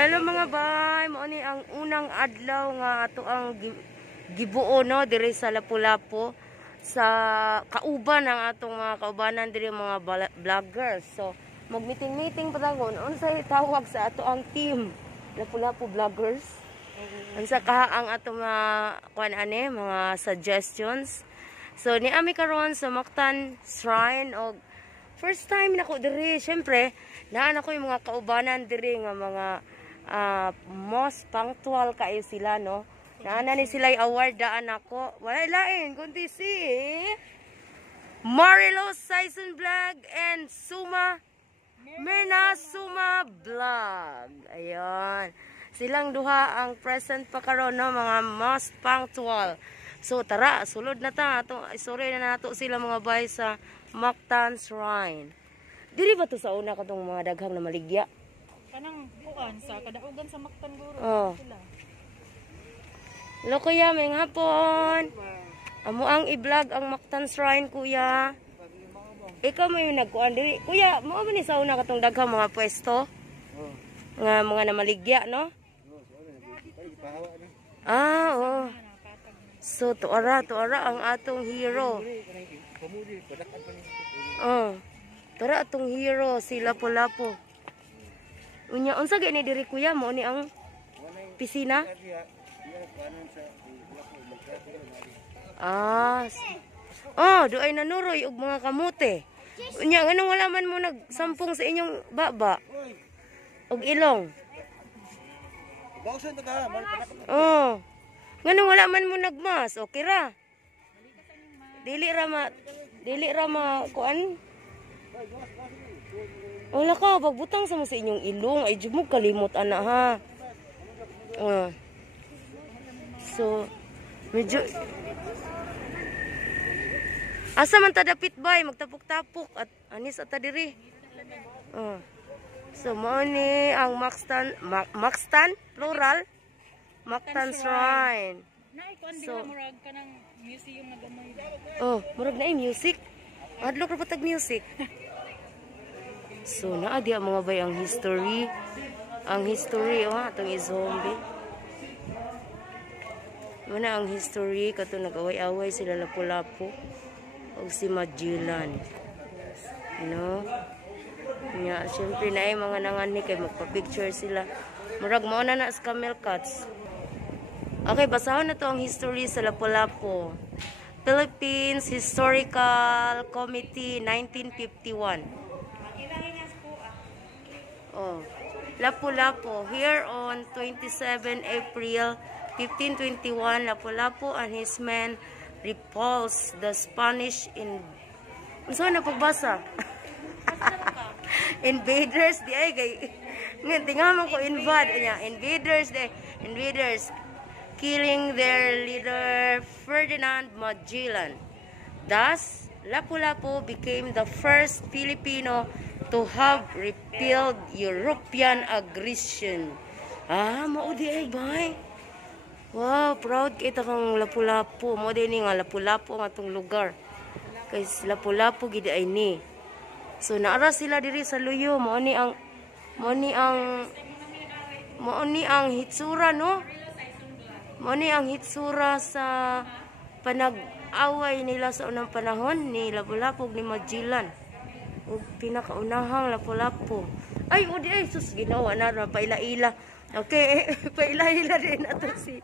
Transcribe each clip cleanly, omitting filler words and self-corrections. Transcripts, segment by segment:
Hello mga bay, mao ni ang unang adlaw nga ato ang gibuo no diri sa Lapu-Lapu sa kauban ang atong mga kaubanan diri mga vloggers. So mag-meeting patagon unsay tawag sa ato ang team Lapu-Lapu vloggers. Unsa ka ang ato mga kuan ani mga suggestions. So niami karon sa Mactan Shrine og first time nako diri. Syempre naa na ko yung mga kaubanan diri nga mga most punctual kayo sila no. Naana ni sila award daan ako. Wala lain kundi si Marilo Saison Vlog and Myrna Suma Vlog. Ayun. Silang duha ang present pa karon no, mga most punctual. So tara, sulod na ta ato. Sorry na nato sila mga bay sa Mactan Shrine. Diri ba to sa una katong mga daghang na maligya? Kanang kuan sa kadaugan sa Mactan guro sila. Hello kuya, may hapon. Amo ang i-vlog ang Mactan Shrine kuya. Ikaw may nagkuan diri. Kuya, mo man ni sa una katong daghang mga pwesto? Nga mga namaligya no? Oh. So tuara ang atong hero. Tara atong hero si Lapu-Lapu. Unya unsa gani diri kuya mo ni ang pisina? Doay nanuroy og mga kamote. Unya nganong wala man mo nagsampung sa inyong baba? Og ilong. Nganong wala man mo nagmas? Okay ra. Dili ra ma kuan. Wala ka pagbutang sa mo sa inyong ilong ay jud kalimot ana ha. So medyo asa man ta dapit bay magtapok-tapok at anis ata diri. So mao ni ang Mactan plural Mactan Shrine. So murag kanang museum na gamay. Murag na music. Adlok ra patag music. So naa diha mga bay ang history. Ang history atong i-zombie. Muna ang history kato nag-away-away sila Lapu-Lapu og si Magellan. No? Nya syempre na ay mga nangani kay magpa-picture sila. Murag mao na sa camel cuts. Okay, basahon na to ang history sa Lapu-Lapu. Philippines Historical Committee 1951. Lapu-Lapu here on 27 April 1521, Lapu-Lapu and his men repulsed the Spanish pagbasa? Invaders di ay gay. Tingaman ko invaders killing their leader Ferdinand Magellan. Thus, Lapu-Lapu became the first Filipino to have repelled European aggression. Mao di ay bay. Wow, proud kita kang Lapu-Lapu. Mo din nga Lapu-Lapu ang atong lugar. Kay Lapu-Lapu gid ay ni. So naara sila diri sa Luyo. Mo ni ang hitsura no. Mo ni ang hitsura sa panag-away nila sa unang panahon ni Lapu-Lapu ni Magellan. Ug pinakaunahang Lapu-Lapu. Ay, odi ay sus ginawa na paila-ila. Okay, paila-ila din ato si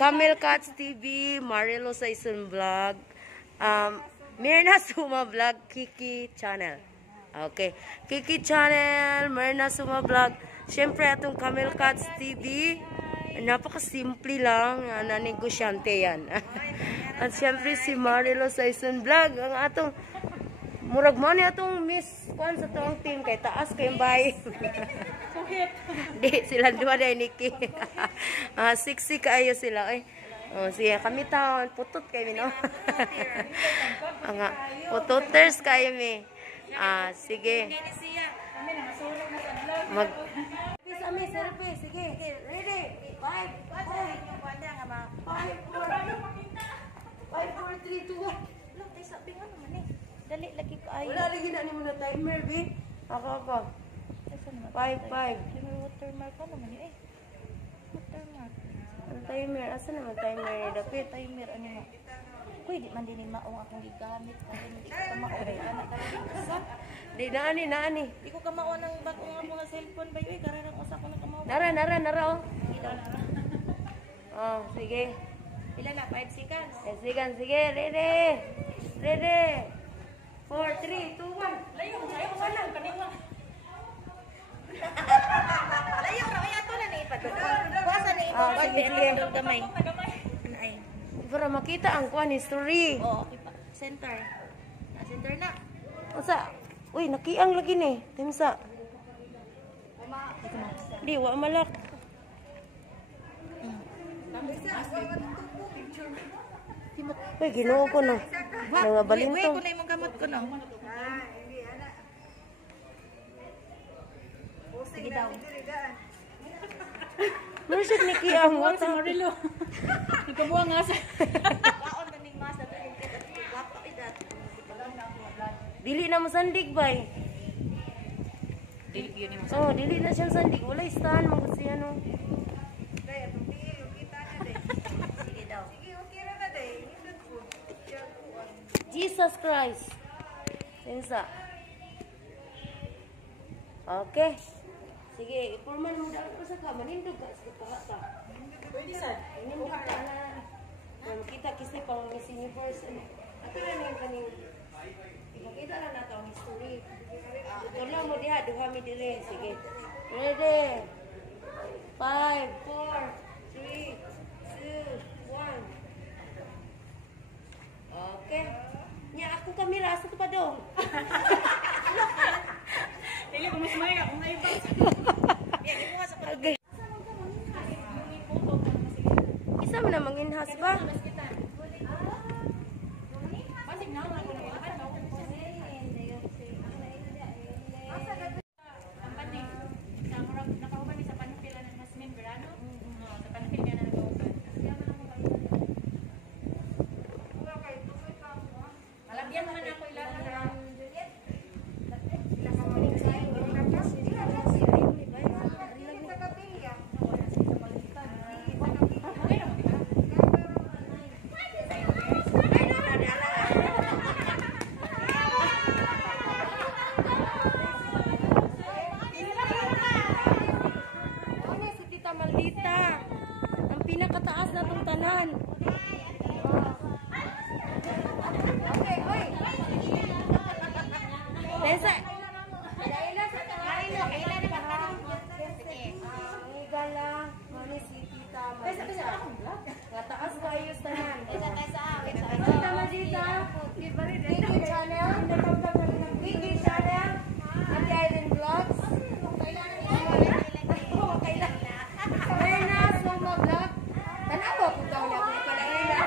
Camel Cuts TV, Marilo Saison Vlog, Myrna Suma Vlog, Kiki Channel. Okay, Kiki Channel, Myrna Suma Vlog. Syempre atong Camel Cuts TV, napaka-simple lang, nanegosyante yan. At syempre si Marilo Saison Vlog, ang atong murag mo ni atong miss kwan sa tong team kay taas kay bay. Di sila duha day Nikki. Sexy kaayo sila ay. Siya kami taon putot kay mi no. Nga putoters kay mi. Sige. Mag Kami selfie sige. Ready? 5 4 3 2 1. Look, sabi nga naman eh. Dali lagi ko ayo. Wala lagi na ni mo na timer, B. Ako. 5 5. watermark ka naman eh. Watermark. Ang timer, asa naman timer ni Dapit? Timer, ano nga. Uy, di man din yung maong akong gigamit. Hindi ko ka maong. Anak ka rin. Di naani. Di ko ka maong ng bagong nga mga cellphone ba yun? Kararang usa ko na ka maong. Nara oh. Ilaw na. Oh, sige. Pila na? 5 seconds? Sige, ready. 4, 3, 2, 1. Layo mo sana. Kaniwa. Layo ra. Ay, ato na na Buwasa na ito. Sige. Gamay. Ay. Para makita ang kuan history. Oo, okay pa. Center. Center na. Usa. Uy, nakiang lagi ni. Timsa. Di, wa malak. Uy, ginoo ko na. Mga Uy, balintong. kung na yung gamot ko na. Sige daw. Mershit ni Kiang. What Si Marilo. Nagkabuha nga sa... Dili na mo sandig bay. Dili yun yung Oh, dili na siyang sandig. Wala stand mo kasi ano. sige daw. Jesus Christ. Sensa. Okay. Sige, ipurman mo daan ko sa ka. Manindog ka. Sige, paha ka. Pwede saan? Manindog ka na. Kita kasi pang Miss Universe. Ato na yung kaning. Ipakita na nato ang history. Ito lang mo diha. Duha mi dire. Sige. Ready. 5, 4, 3, 2, 1. Okay. Nya ako kamera. Asa ko pa dong? Dili ko mas maya. Kung may ibang. Okay. Isa mo na manginhas ba? Masig na ako. Malagyan man ako ilalang. Ano si Tita Maldita? Ang pinakataas na tong tanan. Okay, oy. Tesa. Igala, mani si Tita Maldita. Kataas kayo sa tanan. Tita Maldita, Wiki channel. Wiki channel. Ate Island Vlogs. Marina Soma Vlog. Tanawa ko daw na kung palaila.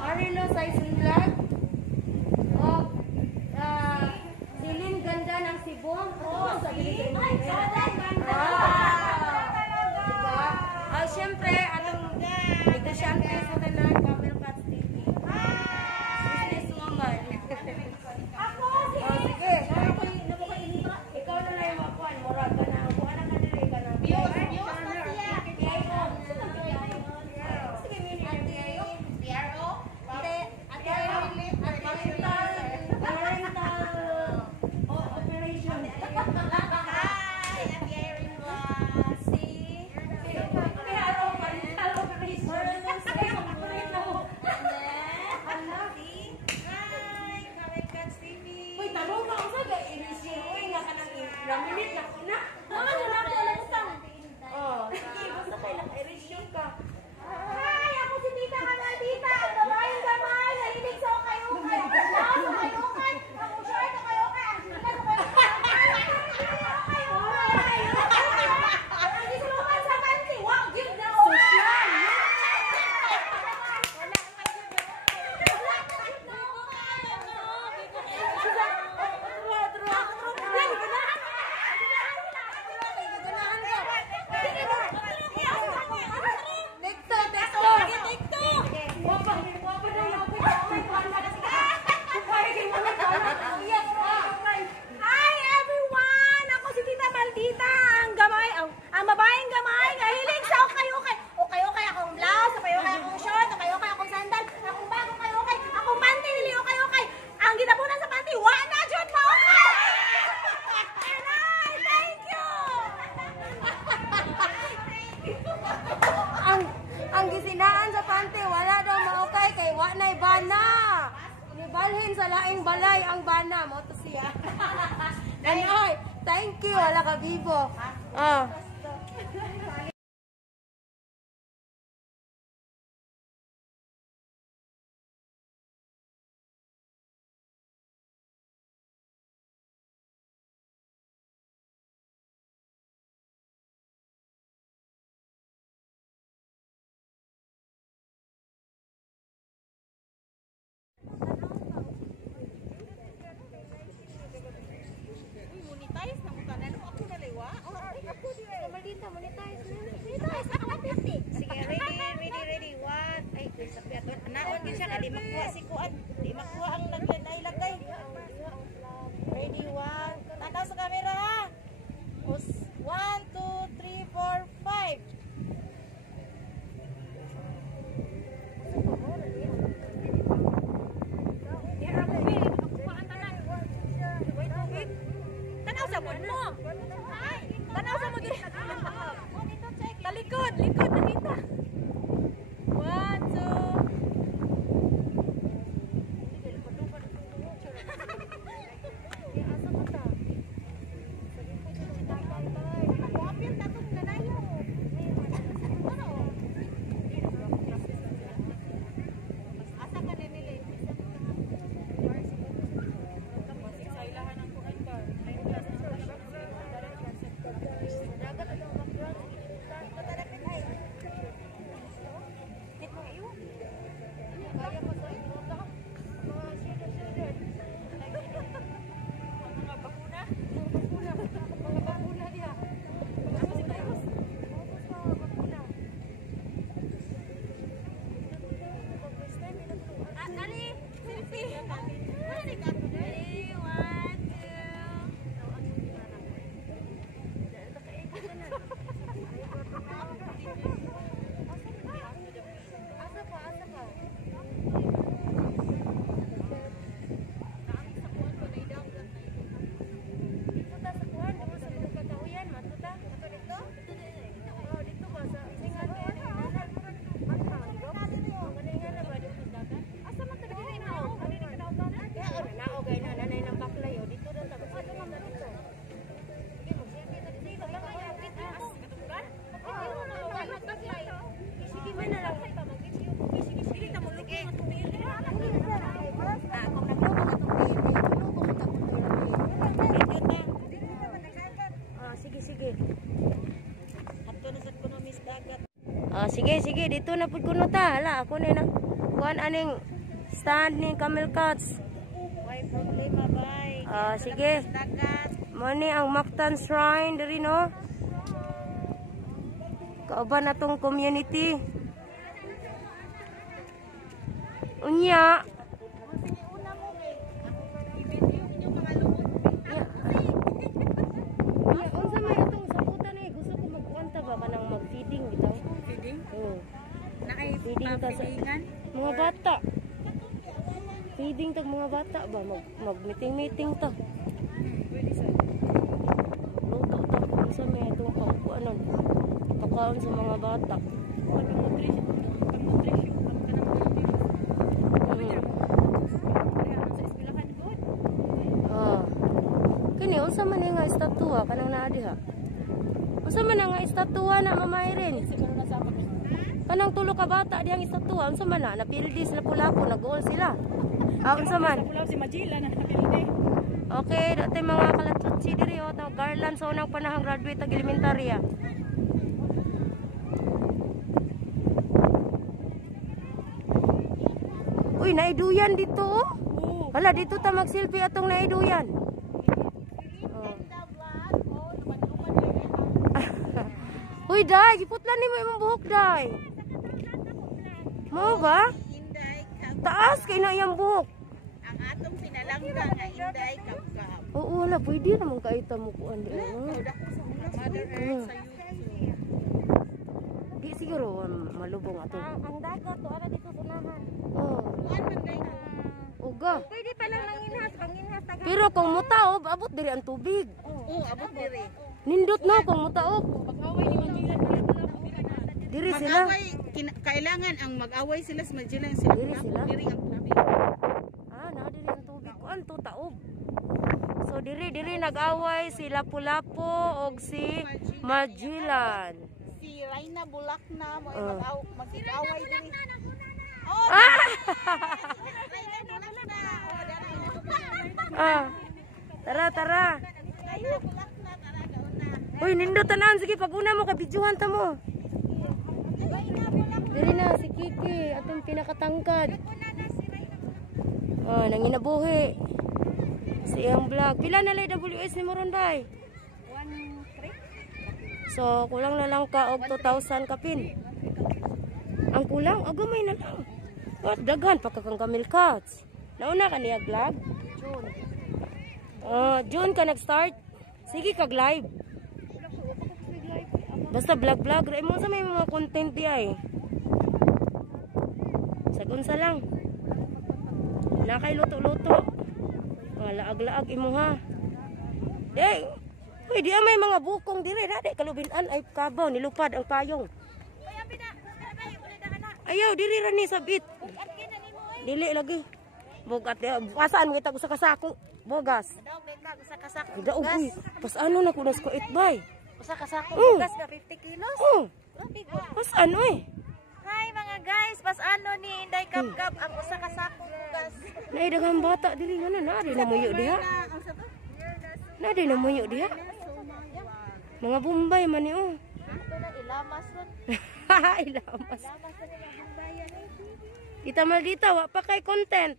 Marino Saison Vlog. O, Dilin Ganda ng Cebu. Sa Dilin Ganda. Diba? Siyempre, atong negosyante sa tanan, Camel Cats TV. Business woman. Sige. Ikaw na lang yung makuhan. Murag ka na. Kuha na ka dili ka na. estudyante wala daw maukay kay wa nay bana. Nibalhin sa laing balay ang bana mo to siya. Ay, thank you wala ka bibo. Ah. Monetize na mo tanan ako na lewa. Ako di ay. Maldita monetize na. Monetize ako 50. Sige, ready. What? Ay, sa piaton. Naon gid siya kadi makuha si kuan. Di makuha ang naglagay. Ready, one. Tanaw sa camera ha. 1 2 3 4 5. Tanaw sa mo. Tanaw sa mo di. Talikod, nakita. 1 Sige, dito na pud kuno ta. Hala, ako ni nang kuan aning stand ni Camel Cuts. Why problema bay? Sige. Mani ang Mactan Shrine diri no. Kauban natong community. Unya. Unsa may atong sabutan ni gusto ko magkuanta ba kanang mag-feeding bitaw? Feeding? Oo. Nakay Feeding ka sa mga bata. Feeding tag mga bata ba mag-meeting ta. Pwede sa. Luto ta unsa may atong pagkuanon. Pagkaon sa mga bata. Kini unsa man nga estatwa kanang naa diha? Unsa man nga estatwa na mamayren? Kanang tulo ka bata diyang estatwa unsa man na napildi sila pulapo nag-goal sila. Unsa man? Pulaw si Majila na napildi. Okay, dati mga kalatutsi diri o Garland sa unang panahon graduate ag elementarya. Uy, naiduyan dito oh. Hala, dito ta mag-selfie atong naiduyan. Uy, day, giputlan ni mo imong buhok, day. Mo ba? Taas kay na iyang buhok. Ang atong pinalangga nga inday kapkap. Oo, wala, pwede naman kaita mo kuan di. Mother Earth sa YouTube. Di siguro malubong ato. Ang dagat to ana dito sa unahan. Oh. Kuan man day. Uga. Pwede pa lang manginhas, taga. Pero kung mutaob, abot diri ang tubig. Oo, abot dire. Nindot no kung mutaob. Pag-away ni Manila Diri sila. Mag-away, kailangan ang mag-away sila sa Magellan sila. Diri sila? Diri ang tubig. Na diri ang tubig ko anto taob. So diri nag-away si Lapu-Lapu og si Magellan. Si Raina Bulakna mo mag-away diri. Raina Bulakna. Tara. Raina Bulakna tara gauna. Uy, nindo tanan sige pag-una mo kabidyohan ta mo. Raina Bulakna. Diri na si Kiki atong pinakatangkad. Nanginabuhi. Sa iyang vlog. Pila na lay WS ni Moron bay? 1-3. So, kulang na lang ka og 2,000 kapin. Ang kulang? Gamay na lang. What? Daghan pa kakang Camel Cats. Nauna ka niya vlog? June. June ka nag-start? Sige kag live. Basta vlog. Ray mo sa may mga content di ay. Sagunsa lang. Nakay luto-luto. Laag-laag imo ha. Dey. Uy, di may mga bukong dire na. Kalubinan ay kabaw. Nilupad ang payong. Ayaw, diri ra ni sabit. Dili lagi. Bugat. Pasaan mo kita sa kasako. Bogas. Daog uy. Pasano na kunas ko itbay. Usa ka sako bugas na 50 kilos. Pasaan uy. Hi mga guys, pasano ni Inday Kapkap ang usa ka sako bugas. Naidaghang bata diri nga na di na muyo diha. Di na muyo diha. Mga Bombay man ni oh. Ito na ilamas ron. Ilamas. Kita mal dita wa pa kay content.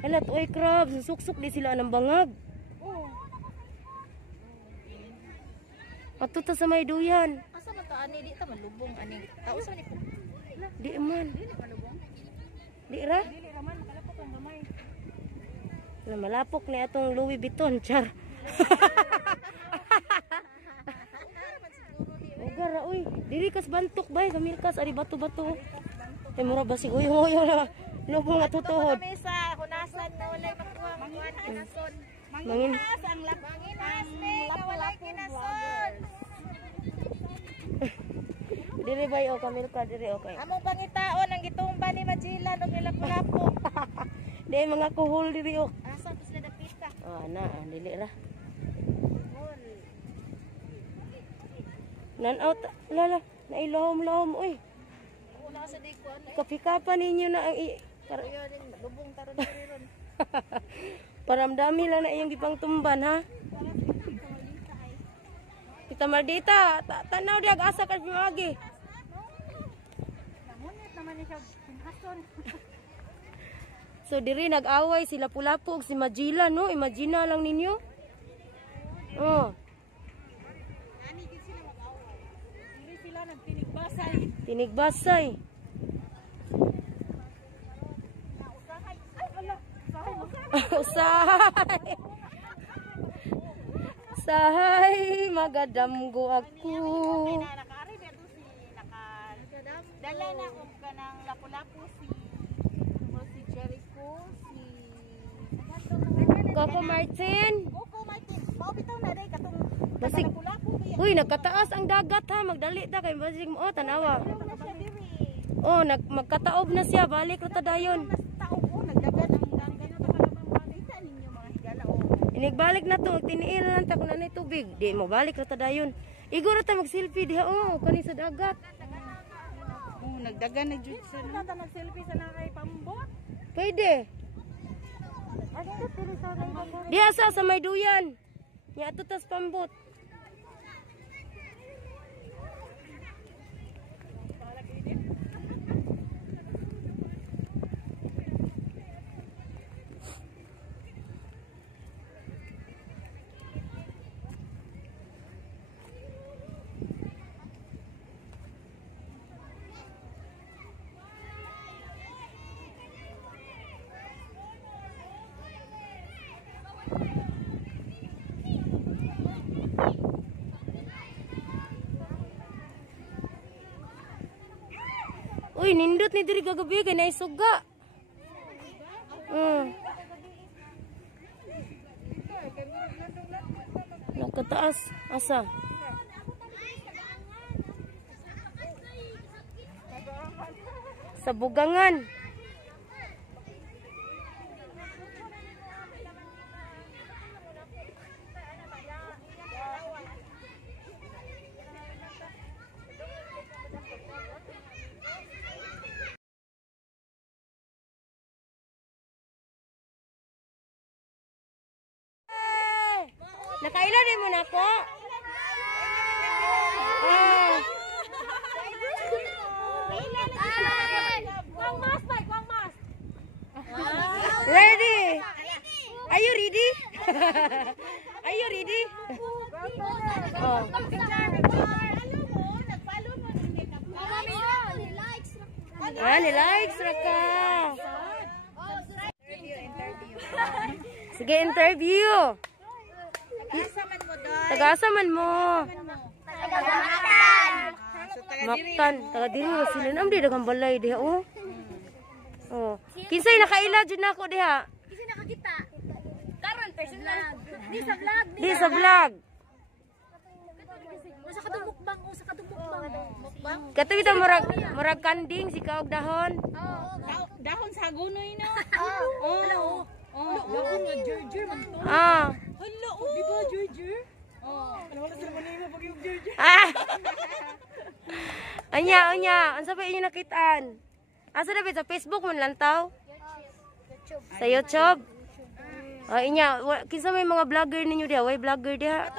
Halat oy crabs, suksok di sila ng bangag. Ato ta sa may duyan. Asa man ta ani di ta malubong ani. Usa ni ko. Di man. Dili malubong. Di ra? Dili ra man makalapok ang gamay. Na malapok ni atong Louis Vuitton, char. Gara uy, diri kas bantok bay, kamilkas ari bato-bato. Mura ba si uyo na lubong at tutuhod. Kami sa hunasan na walay makuha ang kinason. Mangin. Ang lapu-lapu kinason. Diri bay o kamilka diri okay. Among pangitaon ang gitumba ni Magellan og lapu-lapu. Di mga kuhol diri o. Asa pa sila dapita? Dili ra. Nan-out, lala, nailahom-lahom, uy. Una sa dikon. Kapikapan ninyo na ang Kaya din lubong taron diri ron. paramdami lang na iyong gipang tumban, ha? Kita maldita, tanaw di ag-asa ka pimagi. Namunit naman ni siya pinhason. So, diri nag-away si Lapu-Lapu ug si Magellan, no? Imagine lang ninyo. Tinigbasay. Usahay. Usahay, magadamgo ako. Dala na ko kanang lapu-lapu si Jericho, si Coco Martin. Coco Martin. Mao bitaw na day katong Basig. lapu-lapu ba. Uy, nagkataas ang dagat ha. Magdali ta kay basig mo. Tanawa. Magkataob na siya. Balik ra ta dayon. Tao po nagdagan ang dagat na makita ninyo mga higala o. Inigbalik na to. Tiniil lang ta kung nanay tubig. Di mo balik ra ta dayon. Igor ta mag-selfie diha. Kani sa dagat. Nagdagan na jud sa nag-selfie sa nakay pambot. Pwede. Diha sa may duyan. Nya ato tas pambot. Uy, nindot ni diri kagabi kay naisuga. Nakataas asa. Sa Bugangan. Nakaila din mo na po. Ready? Are you ready? Are you ready? Oh. Ni-likes ra ka. Sige, interview. Tagasaman mo. Maktan. Taga diri ra sila. Amdi dagang balay diha oh. Oh. Kinsay nakaila jud nako diha? Kasi nakakita. Karon personal. Di sa vlog. Di sa vlog. Sa kadumukbang o sa kadumukbang. Mukbang. Kato bitaw murag kanding si kaog dahon. Dahon sa gunoy no. Oh. Oh, dahon nga George man to. Ah. Hala oh. Di ba George? Oh. Ano wala sila manimo pag yung George. Ah. Anya. Unsa pa inyo nakitaan? Asa na ba sa Facebook man lang taw? Sa YouTube. Ah, inya, kinsa may mga vlogger ninyo diha? Way vlogger diha?